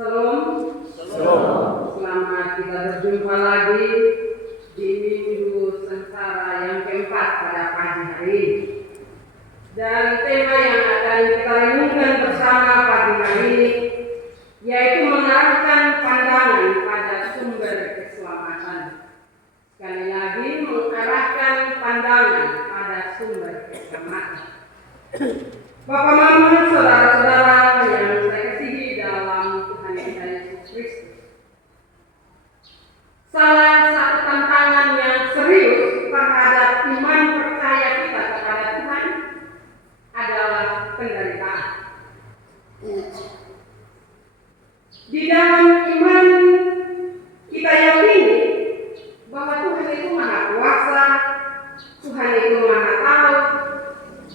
Shalom. Selamat kita berjumpa lagi di minggu sengsara yang keempat pada pagi hari ini. Dan tema yang akan kita renungkan bersama pagi hari ini yaitu mengarahkan pandangan pada sumber keselamatan. Sekali lagi, mengarahkan pandangan pada sumber keselamatan. Bapak, Mama, saudara-saudara yang saya kasihi dalam Tuhan kita Yesus Kristus. Salah satu tantangan yang serius terhadap iman percaya kita kepada Tuhan adalah penderitaan. Di dalam iman kita yakini bahwa Tuhan itu Maha Kuasa, Tuhan itu Maha Tahu,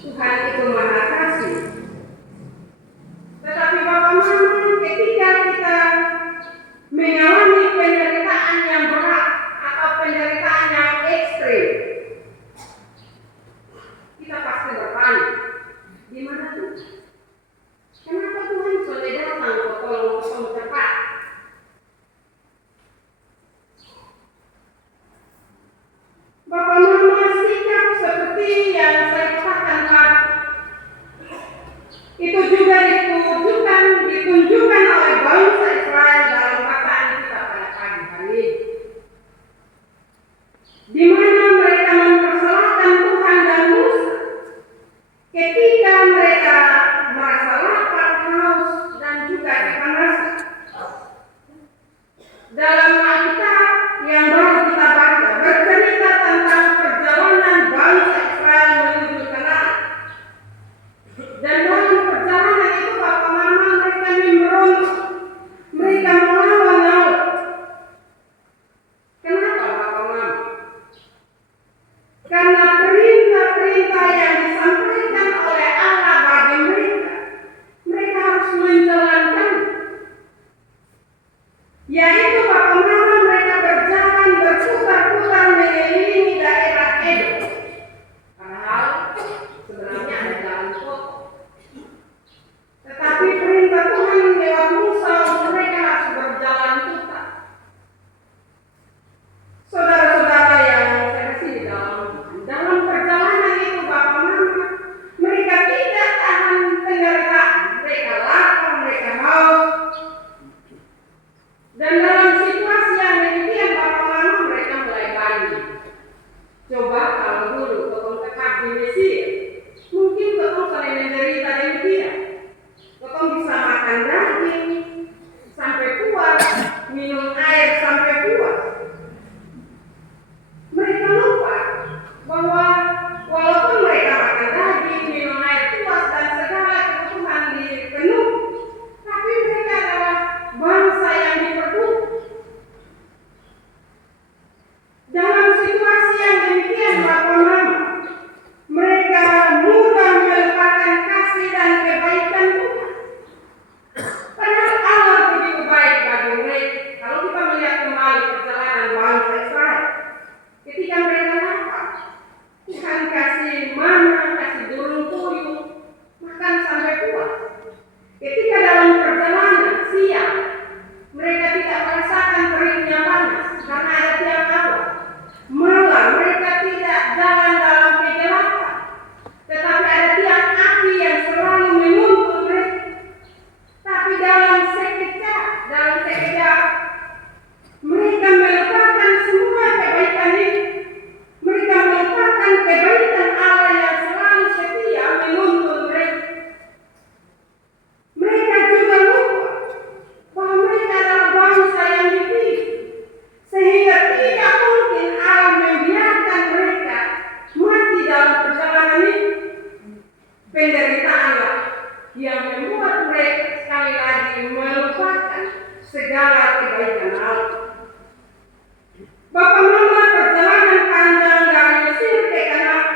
Tuhan itu Maha Kasih. Tetapi Bapak Mama, ketika kita mengalami penderitaan yang berat atau penderitaan yang ekstrim, kita pasti bertanya, di mana Tuhan? Kenapa Tuhan sudah datang ke tolong cepat? Bapak Mama, sikap seperti yang saya katakan tadi, itu juga ditunjukkan oleh bangsa Israel dalam bacaan kita pada pagi hari ini, di mana mereka mempersalahkan Tuhan dan Musa ketika mereka merasa lapar, haus, dan juga kepanasan. Dalam Alkitab yang baru kita baca bercerita tentang perjalanan bangsa Israel menuju Kanaan. Dan dalam perjalanan itu Bapak Mama, mereka memberontak, mereka melawan laut. Kenapa Bapak Mama? Karena perintah-perintah yang disampaikan oleh Allah bagi mereka harus menjalankan. Yaitu Bapak Mama, mereka berjalan berputar-putar mengelilingi daerah Edom. Padahal sebenarnya ada jalan kota. Tetapi perintah Tuhan lewat Musa untuk mereka harus berjalan putar. Saudara-saudara yang saya kasih dalam perjalanan itu Bapak Mama, mereka tidak tahan penderitaan. Mereka lapar, mereka haus. Dan dalam situasi yang demikian Bapak Mama, mereka mulai banyak. Coba kalau dulu tolong tetap di Mesir, mungkin tolong saling menderita demikian. Tolong bisa makan daging sampai puas, minum air sampai puas. Mereka lupa bahwa walaupun mereka makan daging, minum air puas, dan segala kebutuhan dipenuhi, tapi mereka adalah bangsa yang diperbudak. Dalam situasi yang demikian Bapak Mama, mereka mudah melupakan kasih dan kebaikan Tuhan. Padahal Allah begitu baik bagi mereka. Kalau kita melihat kembali perjalanan bangsa Israel, ketika mereka lapar, Tuhan kasih mana, kasih durung tuyul, makan sampai puas. Ketika dalam perjalanan siang, mereka tidak merasakan teriknya panas karena ada tiang awan. Malam mereka tidak jalan dalam kegelapan, tetapi ada tiang api yang selalu menuntun mereka. Tapi dalam sekejap mereka melupakan semua kebaikan itu. Mereka melupakan kebaikan Allah yang selalu setia menuntun mereka. Mereka juga lupa bahwa mereka adalah bangsa yang dipilih, sehingga tidak mungkin Allah membiarkan mereka mati dalam perjalanan ini. Penderitaanlah yang membuat mereka sekali lagi melupakan segala kebaikan Allah. Bapak Mama, perjalanan panjang dari Mesir ke Kanaan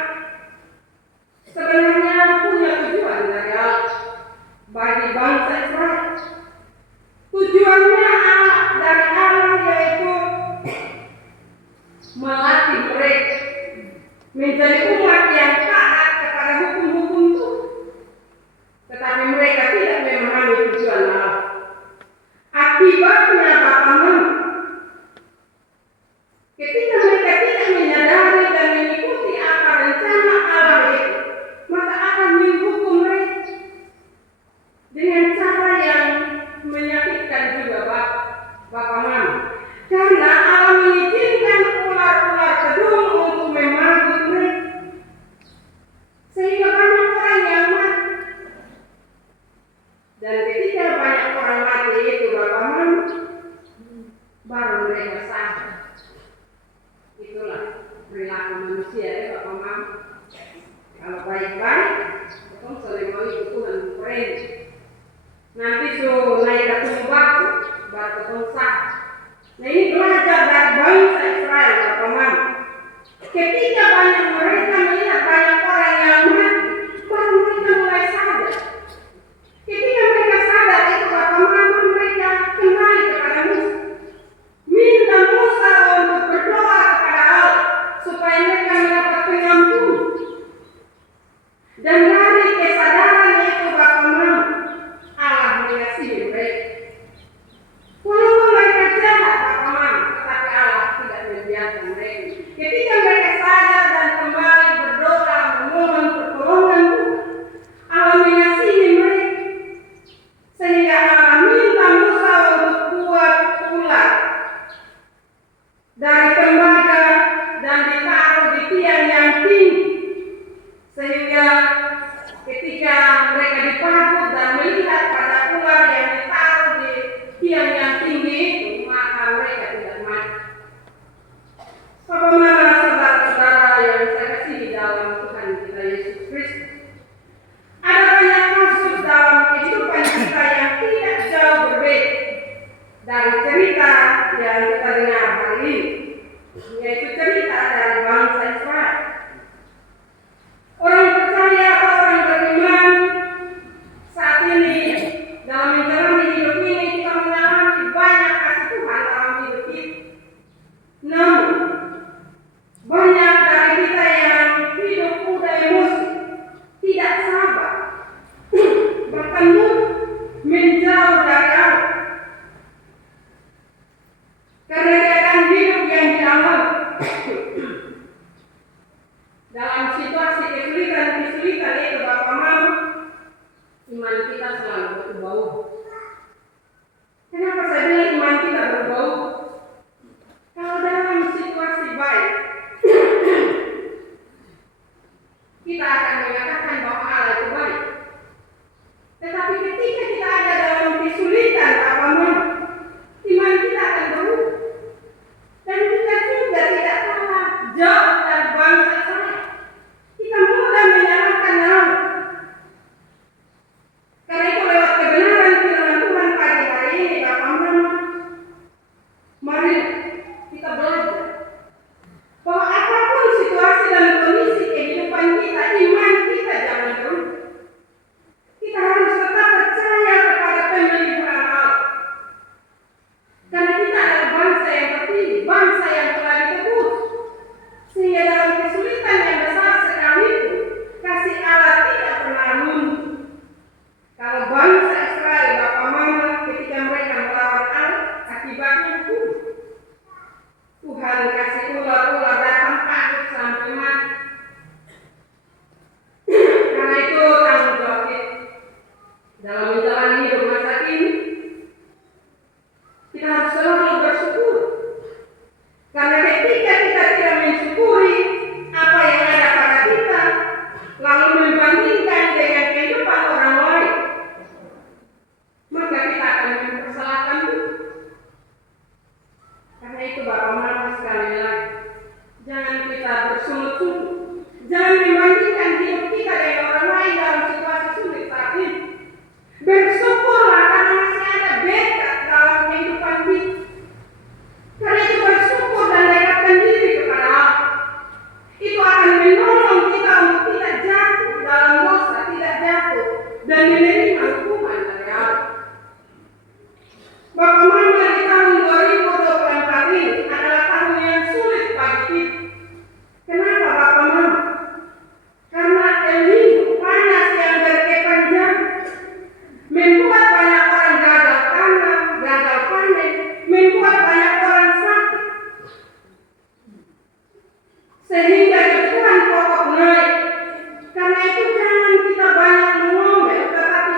sebenarnya punya tujuan dari Allah bagi bangsa Israel. Tujuannya dari Allah yaitu melatih mereka menjadi umat yang taat kepada hukum-hukum Tuhan. Tetapi mereka tidak memahami tujuan Allah. baik-baik, betul selama itu Tuhan keren. Nanti so naik ketemu batu, baru ketemu sah. Nah ini belajar dari bangsa Israel, teman. Ketika banyak mereka melihat banyak orang yang mati, baru mereka mulai sadar. Ketika mereka sadar itu bagaimana mereka kembali kepada Musa. Minta Musa untuk berdoa kepada Allah supaya mereka mendapat pengampunan. Dan dari kesadaran itu bagaimana Allah mengasihi mereka. Walaupun mereka jahat bagaimana, tetapi Allah tidak membiarkan mereka. Ketika mereka sadar dan kembali berdoa memohon pertolongan Tuhan, Allah mengasihi mereka. Sehingga Allah minta Musa untuk buat ular dari tembaga dan ditaruh di tiang yang tinggi. Sehingga ketika mereka dipagut dan melihat pada ular yang ditaruh di tiang yang tinggi itu, maka mereka tidak mati. Bagaimana saudara-saudara yang saya kasihi dalam Tuhan kita Yesus Kristus? Ada banyak kasus dalam kehidupan kita yang tidak jauh berbeda dari cerita yang kita dengar hari ini, yaitu cerita dari bangsa Israel. Orang percaya atau orang beriman saat ini dalam menjalani hidup ini kita mengalami banyak kasih Tuhan dalam hidup kita. Namun banyak dari kita yang hidup mudah emosi, tidak sabar, bahkan menjauh dari Allah. Karena keadaan hidup yang dialami dalam situasi kesulitan itu bagaimana iman kita selalu berbau. Kenapa saya bilang iman kita berbau? Kalau dalam situasi baik, kita akan mengatakan bahwa Allah itu baik. Tetapi ketika kita ada dalam kesulitan bagaimana, iman kita akan berubah. Dan kita juga tidak kalah jauh dari bangsa Israel. Kita mudah menyalahkan Allah. Karena itu lewat kebenaran firman Tuhan pagi hari ini, bagaimana? Mari kita belajar bahwa apapun situasi dan kondisi kehidupan kita, iman kita jangan berubah. Kita harus tetap percaya kepada pemeliharaan Allah. Karena kita adalah bangsa yang terpilih, bangsa yang telah ditebus. Sehingga dalam kesulitan yang besar sekalipun, kasih Allah tidak pernah luntur. Kalau bangsa Israel bagaimana ketika mereka melawan Allah, akibatnya hukum. Tuhan kasih ular-ular datang pagut sampai mati. Karena itu tanggung jawab kita dalam menjalani hidup masa ini. Kita harus selalu bersyukur. Karena ketika kita tidak mensyukuri apa yang ada pada kita, lalu membandingkan dengan kehidupan orang lain, maka kita akan mempersalahkan Tuhan. Karena itu Bapak Mama sekali lagi, jangan kita bersungut-sungut. Jangan membandingkan hidup kita dengan orang lain dalam situasi sulit saat ini. Bersyukurlah karena masih ada berkat dalam kehidupan kita. Karena itu bersyukur dan dekatkan diri kepada Allah. Itu akan menolong kita untuk tidak jatuh dalam dosa, tidak jatuh dan menerima hukuman dari Allah. Bagaimana di tahun 2024 ini adalah tahun yang sulit bagi kita. Kenapa Bapak Mama? Karena El Nino, panas yang berkepanjangan, membuat banyak orang gagal tanam, gagal panen, membuat banyak orang sakit. Sehingga kebutuhan pokok naik. Karena itu jangan kita banyak mengomel, tetapi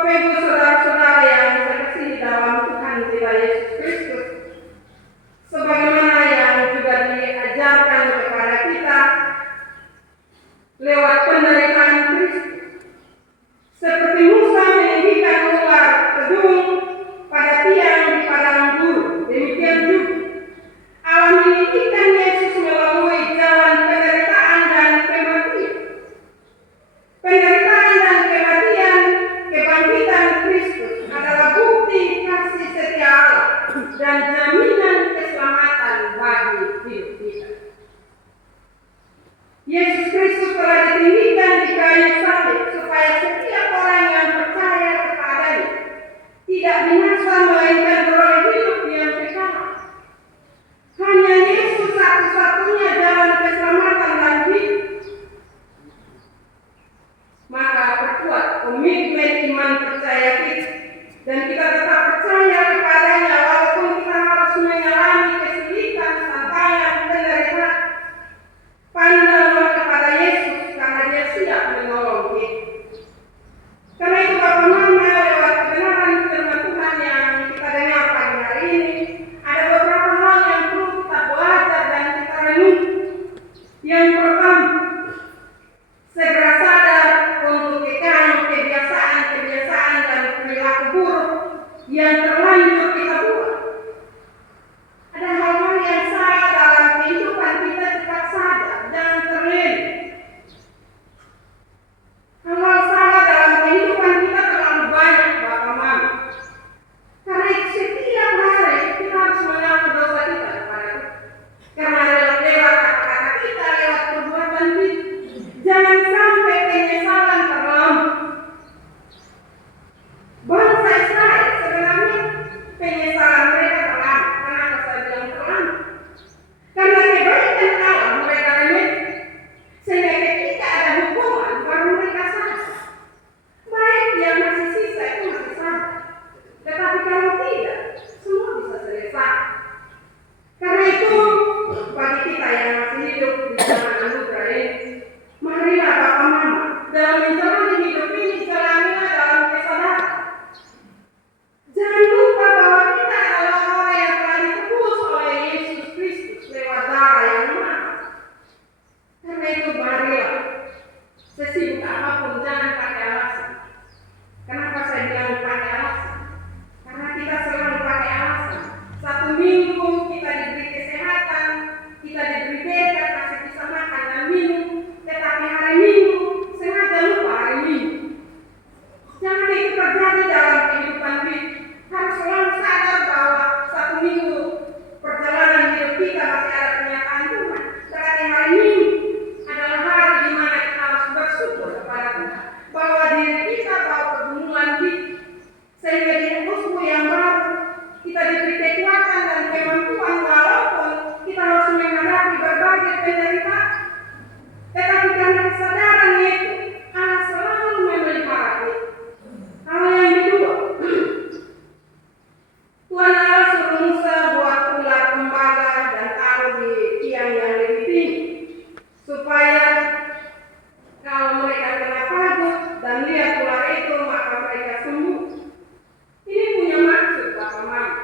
Bapak Ibu saudara-saudara yang terkasih dalam Tuhan kita Yesus Kristus, sebagaimana yang juga diajarkan kepada kita lewat penderitaan Kristus, seperti Musa meninggikan ular kedung pada tiang di padang gurun, demikian juga Allah meninggikan Yesus melalui jalan penderitaan dan kematian. Penderitaan dan kematian, kebangkitan Kristus adalah bukti kasih setia Allah dan jaminan keselamatan bagi hidup kita. Yesus Kristus telah ditinggikan di kayu salib supaya setiap orang yang percaya kepadanya tidak binasa melainkan beroleh hidup yang kekal. Hanya Yesus satu-satunya jalan keselamatan dan hidup. Maka perkuat komitmen iman percaya kita, dan kita tetap percaya kepadanya walaupun kita harus mengalami kesulitan, tantangan, penderitaan. Pandanglah kepada Yesus karena Dia siap menolong kita. Karena itu Bapak Mama, lewat kebenaran firman Tuhan yang kita dengar pagi hari ini, ada beberapa hal yang perlu kita belajar dan kita renung. Yang pertama, segera sadar untuk kebiasaan dan perilaku buruk yang terlanjur kita buat. Ada hal-hal yang salah dalam kehidupan kita, cepat sadar, jangan terlena. Hal-hal salah dalam kehidupan kita terlalu banyak, Bapak Mama. Karena setiap hari kita harus mengaku dosa kita kepada Tuhan. Karena lewat kata-kata kita, lewat perbuatan kita. Jangan sampai penyesalan terlambat. Bangsa Israel sebenarnya penyesalan mereka terlambat. Kenapa saya bilang terlambat? Karena kebaikan Allah mereka remeh. Sehingga ketika ada hukuman baru mereka sadar. Baik yang masih sisa itu masih sadar. Tetapi kalau tidak, semua bisa selesai. Karena itu bagi kita yang masih hidup di zaman anugerah ini, marilah Bapak Mama dalam menjalani hidup ini jalanilah dalam kesadaran. Jangan lupa bahwa kita adalah orang yang telah ditebus oleh Yesus Kristus lewat darah yang mahal. Karena itu marilah sesibuk apapun jangan pakai alasan. Kenapa saya bilang pakai alasan? Karena kita selalu pakai alasan. Satu minggu kita diberi kesehatan, kita diberi beda, masih bisa makan dan minum. Tetapi hari Minggu sengaja lupa hari Minggu. Jangan itu terjadi dalam kehidupan kita. Harus selalu sadar bahwa satu minggu perjalanan hidup kita masih ada kenyataan Tuhan. Berarti hari Minggu adalah hari di mana kita harus bersyukur kepada Tuhan bahwa diri kita, bahwa pergumulan kita, sehingga di musuh yang baru kita diberi kekuatan dan kemampuan walaupun kita harus menghadapi berbagai penderitaan. Tetapi karena kesadaran itu, Allah selalu memelihara kita. Hal yang kedua, Tuhan Allah suruh Musa buat ular tembaga dan taruh di tiang yang lebih tinggi, supaya kalau mereka kena pagut dan lihat ular itu, maka mereka sembuh. Ini punya maksud, Bapak Mama.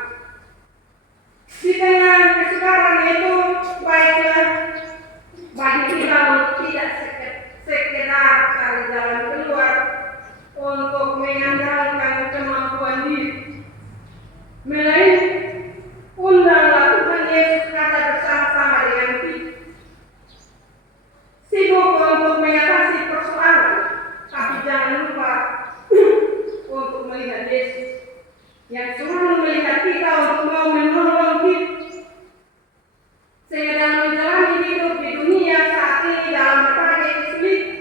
Di tengah kesukaran itu, baiklah bagi kita untuk tidak sekedar cari jalan keluar untuk mengandalkan kemampuan diri, melainkan undanglah Tuhan Yesus ada bersama-sama dengan kita. Sibuk untuk mengatasi persoalan, tapi jangan lupa untuk melihat Yesus yang selalu melihat kita untuk mau menolong kita. Sehingga dalam menjalani hidup di dunia saat ini dalam berbagai kesulitan,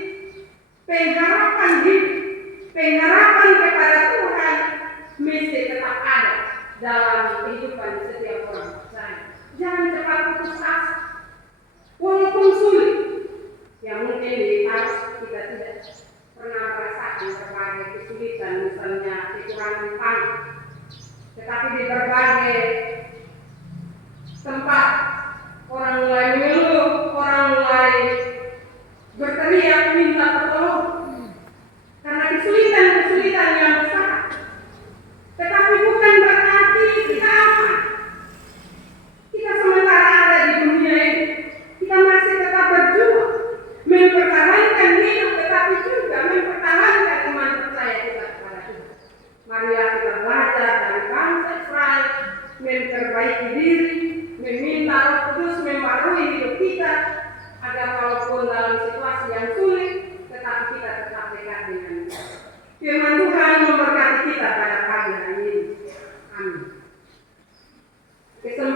pengharapan kepada Tuhan mesti tetap ada dalam kehidupan setiap orang percaya. Jangan cepat putus asa, walaupun sulit. Yang mungkin harus kita tidak pernah merasakan berbagai kesulitan, misalnya kekurangan pangan. Tetapi di berbagai walaupun dalam situasi yang sulit, tetapi kita tetap dekat dengan Dia. Firman Tuhan memberkati kita pada